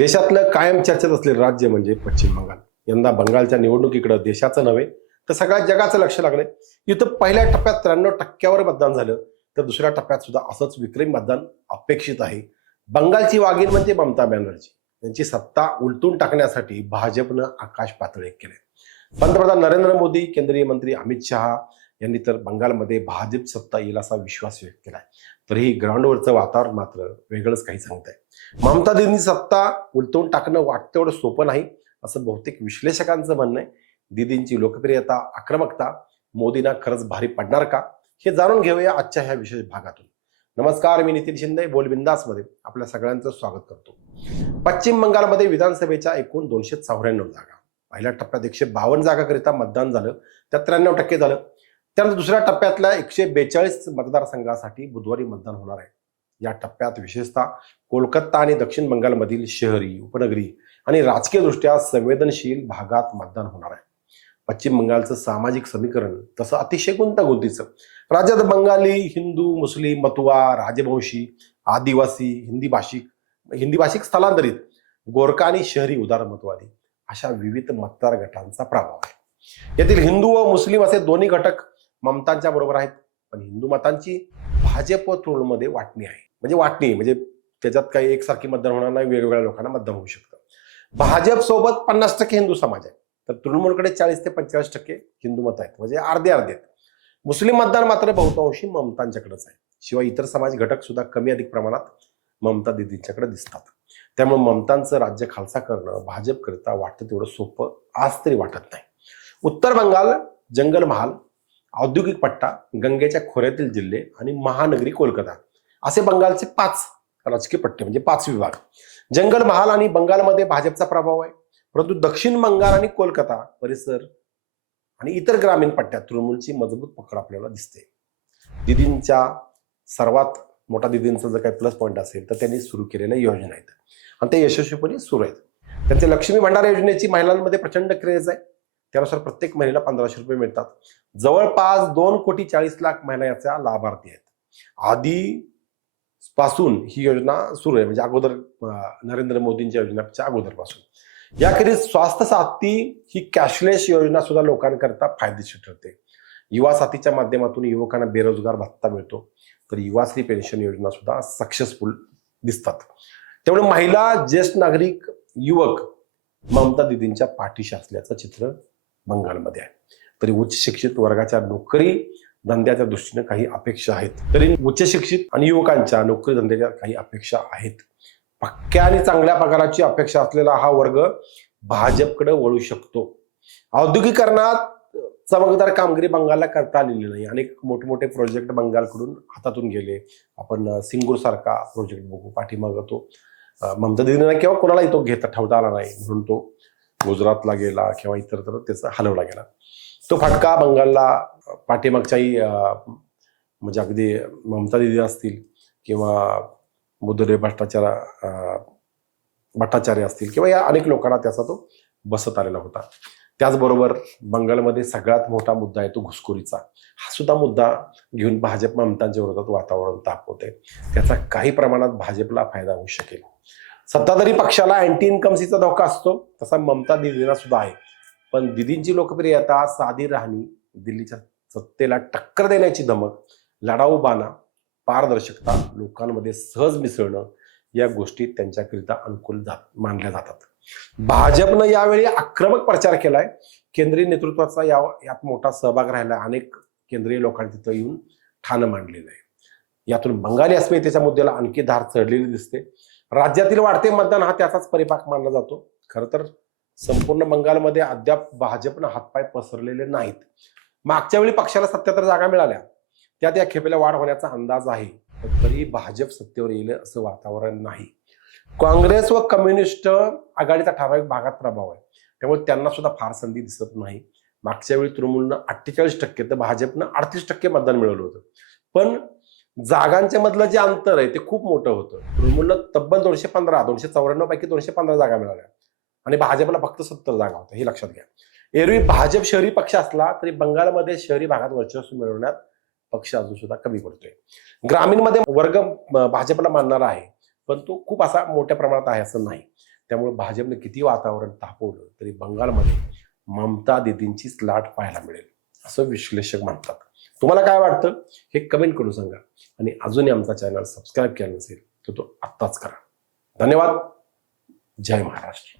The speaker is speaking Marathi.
देशातलं कायम चर्चेत असलेलं राज्य म्हणजे पश्चिम बंगाल. यंदा बंगालच्या निवडणुकीकडे देशाचं नव्हे तर सगळ्या जगाचं लक्ष लागलंय. इथं पहिल्या टप्प्यात 93% मतदान झालं, तर दुसऱ्या टप्प्यात सुद्धा असंच विक्रमी मतदान अपेक्षित आहे. बंगालची वाघीण म्हणजे ममता बॅनर्जी. त्यांची सत्ता उलटून टाकण्यासाठी भाजपनं आकाश पातळी केले. पंतप्रधान नरेंद्र मोदी, केंद्रीय मंत्री अमित शहा यांनी तर बंगालमध्ये भाजप सत्ता येईल असा विश्वास व्यक्त केलाय. तरीही ग्राउंडवरचं वातावरण मात्र वेगळंच काही सांगतंय. ममता दीदींनी सत्ता उलटवून टाकणं वाटतं एवढं सोपं नाही, असं बहुतेक विश्लेषकांचं म्हणणं आहे. दीदींची लोकप्रियता, आक्रमकता मोदींना खरंच भारी पडणार का, हे जाणून घेऊया आजच्या ह्या विशेष भागातून. नमस्कार, मी नितीन शिंदे बोलबिंदासमध्ये आपल्या सगळ्यांचं स्वागत करतो. पश्चिम बंगालमध्ये विधानसभेच्या एकूण 294 जागा. पहिल्या टप्प्यात 152 जागाकरिता मतदान झालं, त्यात 93% झालं. त्यानंतर दुसऱ्या टप्प्यातल्या 142 मतदारसंघासाठी बुधवारी मतदान होणार आहे. या टप्प्यात विशेषतः कोलकाता आणि दक्षिण बंगालमधील शहरी, उपनगरी आणि राजकीय दृष्ट्या संवेदनशील भागात मतदान होणार आहे. पश्चिम बंगालचं सामाजिक समीकरण तसं अतिशय गुंतागुंतीचं. राज्यात बंगाली, हिंदू, मुस्लिम, मतुआ, राजवंशी, आदिवासी, हिंदी भाषिक स्थलांतरित, गोरखा आणि शहरी उदारमतवादी अशा विविध मतदार गटांचा प्रभाव आहे. यातील हिंदू व मुस्लिम असे दोन्ही घटक ममतांच्या बरोबर आहेत, पण हिंदू मतांची भाजप व तृणमूलमध्ये वाटणी आहे. वाटणी म्हणजे त्याच्यात काही एकसारखी मतदान होणार नाही, वेगवेगळ्या लोकांना मतदान होऊ शकतं. भाजप सोबत 50% हिंदू समाज आहे, तर तृणमूलकडे 40 ते 45% हिंदू मत आहेत, म्हणजे अर्धे अर्धे आहेत. मुस्लिम मतदान मात्र बहुतांशी ममतांच्याकडेच आहे. शिवाय इतर समाज घटक सुद्धा कमी अधिक प्रमाणात ममता दीदींच्याकडे दिसतात. त्यामुळे ममतांचं राज्य खालसा करणं भाजपकरिता वाटतं तेवढं सोपं आज तरी वाटत नाही. उत्तर बंगाल, जंगलमहाल, औद्योगिक पट्टा, गंगेच्या खोऱ्यातील जिल्हे आणि महानगरी कोलकाता असे बंगालचे 5 राजकीय पट्टे, म्हणजे 5 विभाग. जंगलमहाल आणि बंगालमध्ये भाजपचा प्रभाव आहे, परंतु दक्षिण बंगाल आणि कोलकाता परिसर आणि इतर ग्रामीण पट्ट्यात तृणमूलची मजबूत पकड आपल्याला दिसते. दीदींच्या सर्वात मोठा दीदींचा जर काही प्लस पॉईंट असेल तर त्यांनी सुरू केलेल्या योजना आहेत आणि ते यशस्वीपणे सुरू आहेत. त्यांच्या लक्ष्मी भंडार योजनेची महिलांमध्ये प्रचंड क्रेज आहे. त्यानुसार प्रत्येक महिलेला 1500 रुपये मिळतात. जवळपास 2,40,00,000 महिला याच्या लाभार्थी आहेत. आधी पासून ही योजना सुरू आहे, म्हणजे अगोदर नरेंद्र मोदींच्या योजनेच्या अगोदरपासून. याखेरीज स्वास्थ्य साथी ही कॅशलेस योजना सुद्धा लोकांकरता फायदेशीर ठरते. युवा साथीच्या माध्यमातून युवकांना बेरोजगार भत्ता मिळतो, तर युवाश्री पेन्शन योजना सुद्धा सक्सेसफुल दिसतात. त्यामुळे महिला, ज्येष्ठ नागरिक, युवक ममता दीदींच्या पाठीशी असल्याचं चित्र बंगालमध्ये आहे. तरी उच्च शिक्षित वर्गाच्या नोकरी धंद्याच्या दृष्टीने काही अपेक्षा आहेत. तरी उच्च शिक्षित आणि युवकांच्या नोकरी धंद्याच्या काही अपेक्षा आहेत. पक्क्या आणि चांगल्या पगाराची अपेक्षा असलेला हा वर्ग भाजपकडे वळू शकतो. औद्योगिकरणात चमकदार कामगिरी बंगालला करता आलेली नाही. अनेक मोठमोठे प्रोजेक्ट बंगालकडून हातातून गेले. आपण सिंगूर सारखा प्रोजेक्ट बघू. पाठीमागं तो ममता दीदींना किंवा कोणालाही तो घेता ठेवता आला नाही, म्हणून तो गुजरातला गेला किंवा इतर त्याचा हलवला गेला. तो फटका बंगालला पाठीमागच्याही म्हणजे अगदी ममता दीदी असतील किंवा मुदुरे भट्टाचार्य असतील किंवा या अनेक लोकांना त्याचा तो बसत आलेला होता. त्याचबरोबर बंगालमध्ये सगळ्यात मोठा मुद्दा आहे तो घुसखोरीचा. हा सुद्धा मुद्दा घेऊन भाजप ममतांच्या विरोधात वातावरण तापवते. त्याचा काही प्रमाणात भाजपला फायदा होऊ शकेल. सत्ताधारी पक्षाला अँटी इन्कमसीचा धोका असतो, तसा ममता दीदींना सुद्धा आहे. पण दीदींची लोकप्रियता, साधी राहणी, दिल्लीच्या सत्तेला टक्कर देण्याची धमक, लढाऊ बाणा, पारदर्शकता, लोकांमध्ये सहज मिसळणं या गोष्टी त्यांच्याकरिता अनुकूल मानल्या जातात. भाजपनं यावेळी आक्रमक प्रचार केलाय. केंद्रीय नेतृत्वाचा यात मोठा सहभाग राहिला. अनेक केंद्रीय लोकांनी तिथं येऊन ठाणं मांडलेलं आहे. यातून बंगाली अस्मितेच्या मुद्द्याला आणखी धार चढलेली दिसते. राज्यातील वाढते मतदान हा त्याचाच परिपाक मानला जातो. खरं तर संपूर्ण बंगालमध्ये अद्याप भाजपनं हातपाय पसरलेले नाहीत. मागच्या वेळी पक्षाला 77 जागा मिळाल्या, त्यात या खेपेला वाढ होण्याचा अंदाज आहे. तरी भाजप सत्तेवर येईल असं वातावरण नाही. काँग्रेस व कम्युनिस्ट आघाडीचा ठराविक भागात प्रभाव आहे, त्यामुळे त्यांना सुद्धा फार संधी दिसत नाही. मागच्या वेळी तृणमूलनं 48% तर भाजपनं 38% मतदान मिळवलं होतं. पण जागांच्या मधलं जे अंतर आहे ते खूप मोठं होतं. तृणमूलनं तब्बल 294 पैकी 215 जागा मिळाल्या आणि भाजपला फक्त 70 जागा होत्या, हे लक्षात घ्या. एरवी भाजप शहरी पक्ष असला तरी बंगालमध्ये शहरी भागात वर्चस्व मिळवण्यात पक्ष अजून सुद्धा कमी पडतोय. ग्रामीणमध्ये वर्ग भाजपला मानणारा आहे, पण तो खूप असा मोठ्या प्रमाणात आहे असं नाही. त्यामुळे भाजपने किती वातावरण तापवलं तरी बंगालमध्ये ममता दीदींचीच लाट पाहायला मिळेल असं विश्लेषक म्हणतात. तुम्हाला काय वाटतं हे कमेंट करून सांगा. आणि अजूनही आमचा चॅनल सबस्क्राईब केला नसेल तर तो आत्ताच करा. धन्यवाद. जय महाराष्ट्र.